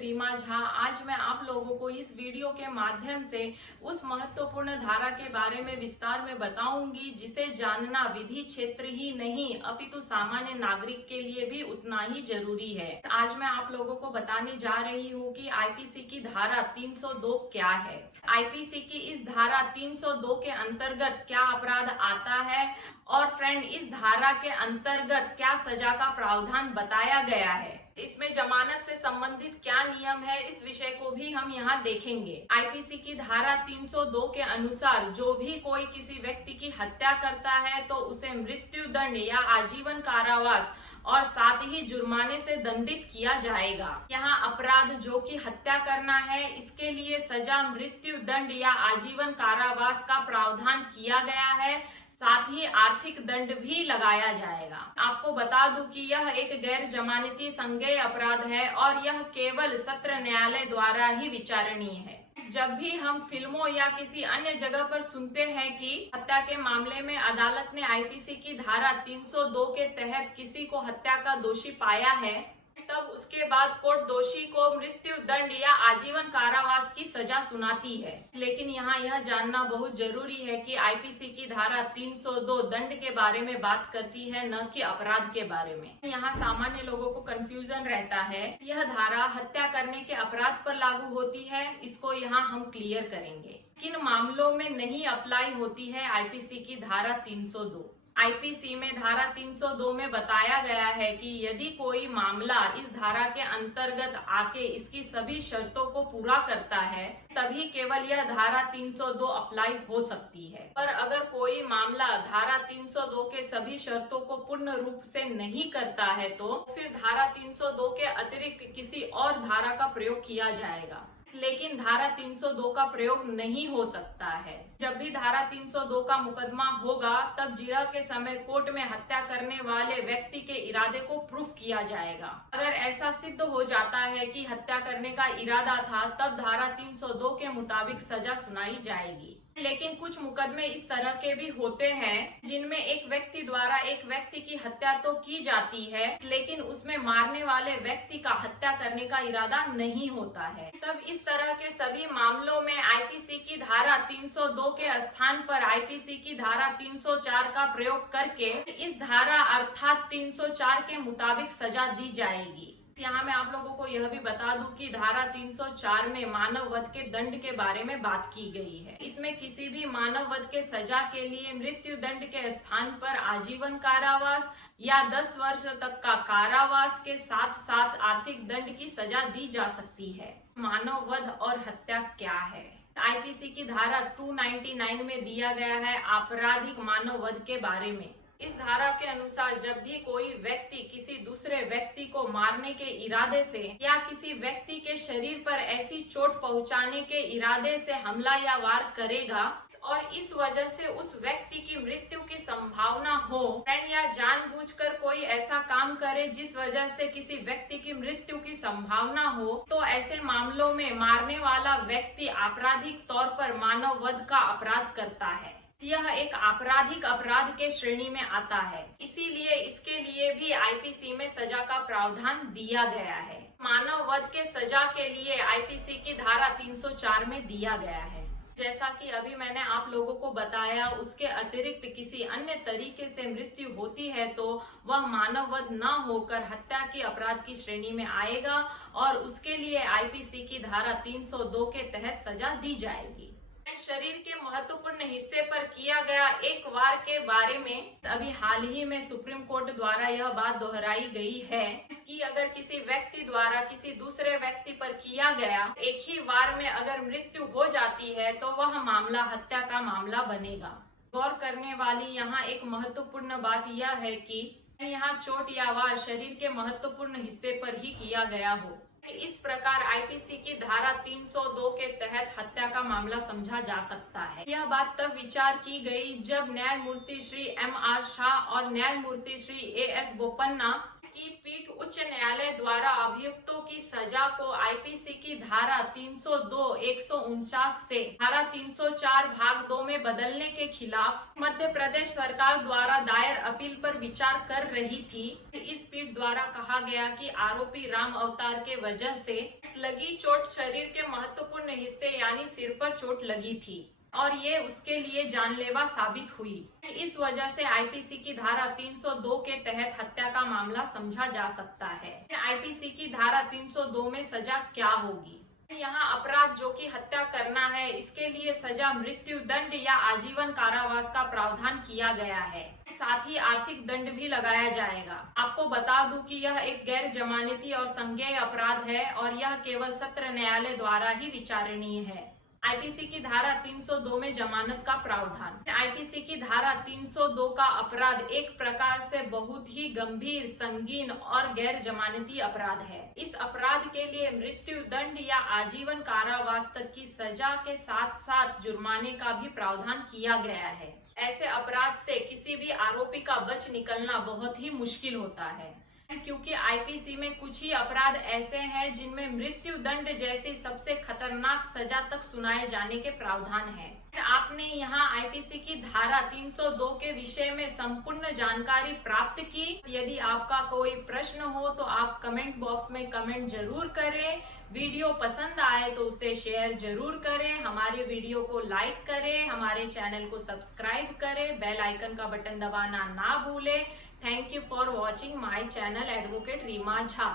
रीमा झा। आज मैं आप लोगों को इस वीडियो के माध्यम से उस महत्वपूर्ण धारा के बारे में विस्तार में बताऊंगी जिसे जानना विधि क्षेत्र ही नहीं अपितु सामान्य नागरिक के लिए भी उतना ही जरूरी है। आज मैं आप लोगों को बताने जा रही हूँ कि आईपीसी की धारा 302 क्या है। आईपीसी की इस धारा 302 के अंतर्गत क्या अपराध आता है और फ्रेंड इस धारा के अंतर्गत क्या सजा का प्रावधान बताया गया है, इसमें जमानत से संबंधित क्या नियम है, इस विषय को भी हम यहाँ देखेंगे। आईपीसी की धारा 302 के अनुसार जो भी कोई किसी व्यक्ति की हत्या करता है तो उसे मृत्यु दंड या आजीवन कारावास और साथ ही जुर्माने से दंडित किया जाएगा। यहाँ अपराध जो कि हत्या करना है इसके लिए सजा मृत्यु दंड या आजीवन कारावास का प्रावधान किया गया है, साथ ही आर्थिक दंड भी लगाया जाएगा। आपको बता दूं कि यह एक गैर जमानती संज्ञेय अपराध है और यह केवल सत्र न्यायालय द्वारा ही विचारणीय है। जब भी हम फिल्मों या किसी अन्य जगह पर सुनते हैं कि हत्या के मामले में अदालत ने आईपीसी की धारा 302 के तहत किसी को हत्या का दोषी पाया है, तब उसके बाद कोर्ट दोषी को मृत्यु दंड या आजीवन कारावास की सजा सुनाती है। लेकिन यहाँ यह जानना बहुत जरूरी है कि आईपीसी की धारा 302 दंड के बारे में बात करती है, न कि अपराध के बारे में। यहाँ सामान्य लोगों को कंफ्यूजन रहता है। यह धारा हत्या करने के अपराध पर लागू होती है, इसको यहाँ हम क्लियर करेंगे। किन मामलों में नहीं अप्लाई होती है आईपीसी की धारा 302। आईपीसी में धारा 302 में बताया गया है कि यदि कोई मामला इस धारा के अंतर्गत आके इसकी सभी शर्तों को पूरा करता है तभी केवल यह धारा 302 अप्लाई हो सकती है। पर अगर कोई मामला धारा 302 के सभी शर्तों को पूर्ण रूप से नहीं करता है तो फिर धारा 302 के अतिरिक्त किसी और धारा का प्रयोग किया जाएगा, लेकिन धारा 302 का प्रयोग नहीं हो सकता है। जब भी धारा 302 का मुकदमा होगा तब जिरह के समय कोर्ट में हत्या करने वाले व्यक्ति के इरादे को प्रूफ किया जाएगा। अगर ऐसा सिद्ध हो जाता है कि हत्या करने का इरादा था तब धारा 302 के मुताबिक सजा सुनाई जाएगी। लेकिन कुछ मुकदमे इस तरह के भी होते हैं जिनमें एक व्यक्ति द्वारा एक व्यक्ति की हत्या तो की जाती है लेकिन उसमें मारने वाले व्यक्ति का हत्या करने का इरादा नहीं होता है। तब इस तरह के सभी मामलों में आईपीसी की धारा 302 के स्थान पर आईपीसी की धारा 304 का प्रयोग करके इस धारा अर्थात 304 के मुताबिक सजा दी जाएगी। यहाँ मैं आप लोगों को यह भी बता दूं कि धारा 304 में मानव वध के दंड के बारे में बात की गई है। इसमें किसी भी मानव वध के सजा के लिए मृत्यु दंड के स्थान पर आजीवन कारावास या 10 वर्ष तक का कारावास के साथ साथ आर्थिक दंड की सजा दी जा सकती है। मानव वध और हत्या क्या है? आईपीसी की धारा 299 में दिया गया है आपराधिक मानव वध के बारे में। इस धारा के अनुसार जब भी कोई व्यक्ति किसी दूसरे व्यक्ति को मारने के इरादे से या किसी व्यक्ति के शरीर पर ऐसी चोट पहुंचाने के इरादे से हमला या वार करेगा और इस वजह से उस व्यक्ति की मृत्यु की संभावना हो या जानबूझकर कोई ऐसा काम करे जिस वजह से किसी व्यक्ति की मृत्यु की संभावना हो तो ऐसे मामलों में मारने वाला व्यक्ति आपराधिक तौर पर मानव वध का अपराध करता है। यह एक आपराधिक अपराध के श्रेणी में आता है, इसीलिए इसके लिए भी आईपीसी में सजा का प्रावधान दिया गया है। मानव वध के सजा के लिए आईपीसी की धारा 304 में दिया गया है। जैसा कि अभी मैंने आप लोगों को बताया, उसके अतिरिक्त किसी अन्य तरीके से मृत्यु होती है तो वह मानव वध न होकर हत्या की अपराध की श्रेणी में आएगा और उसके लिए आईपीसी की धारा 302 के तहत सजा दी जाएगी। शरीर के महत्वपूर्ण हिस्से पर किया गया एक वार के बारे में अभी हाल ही में सुप्रीम कोर्ट द्वारा यह बात दोहराई गई है कि अगर किसी व्यक्ति द्वारा किसी दूसरे व्यक्ति पर किया गया एक ही वार में अगर मृत्यु हो जाती है तो वह मामला हत्या का मामला बनेगा। गौर करने वाली यहाँ एक महत्वपूर्ण बात यह है कि यहाँ चोट या वार शरीर के महत्वपूर्ण हिस्से पर ही किया गया हो। इस प्रकार आईपीसी की धारा 302 के तहत हत्या का मामला समझा जा सकता है। यह बात तब विचार की गई जब न्यायमूर्ति श्री M.R. शाह और न्यायमूर्ति श्री A.S. बोपन्ना की पीठ उच्च न्यायालय द्वारा अभियुक्तों की सजा को आईपीसी की धारा 302, 149 से धारा 304 भाग 2 में बदलने के खिलाफ मध्य प्रदेश सरकार द्वारा दायर अपील पर विचार कर रही थी। इस पीठ द्वारा कहा गया कि आरोपी राम अवतार के वजह से लगी चोट शरीर के महत्वपूर्ण हिस्से यानी सिर पर चोट लगी थी और ये उसके लिए जानलेवा साबित हुई। इस वजह से आईपीसी की धारा 302 के तहत हत्या का मामला समझा जा सकता है। आईपीसी की धारा 302 में सजा क्या होगी? यहाँ अपराध जो कि हत्या करना है, इसके लिए सजा मृत्यु दंड या आजीवन कारावास का प्रावधान किया गया है। साथ ही आर्थिक दंड भी लगाया जाएगा। आपको बता दूं कि यह एक गैर जमानती और संज्ञेय अपराध है और यह केवल सत्र न्यायालय द्वारा ही विचारणीय है। आईपीसी की धारा 302 में जमानत का प्रावधान। आईपीसी की धारा 302 का अपराध एक प्रकार से बहुत ही गंभीर, संगीन और गैर जमानती अपराध है। इस अपराध के लिए मृत्यु दंड या आजीवन कारावास तक की सजा के साथ साथ जुर्माने का भी प्रावधान किया गया है। ऐसे अपराध से किसी भी आरोपी का बच निकलना बहुत ही मुश्किल होता है, क्योंकि आईपीसी में कुछ ही अपराध ऐसे हैं जिनमें मृत्यु दंड जैसी सबसे खतरनाक सजा तक सुनाए जाने के प्रावधान है। आपने यहाँ आईपीसी की धारा 302 के विषय में संपूर्ण जानकारी प्राप्त की। यदि आपका कोई प्रश्न हो तो आप कमेंट बॉक्स में कमेंट जरूर करें। वीडियो पसंद आए तो उसे शेयर जरूर करें, हमारे वीडियो को लाइक करें, हमारे चैनल को सब्सक्राइब करें, बेल आइकन का बटन दबाना ना भूलें। Thank you for watching my channel Advocate Reema Jha।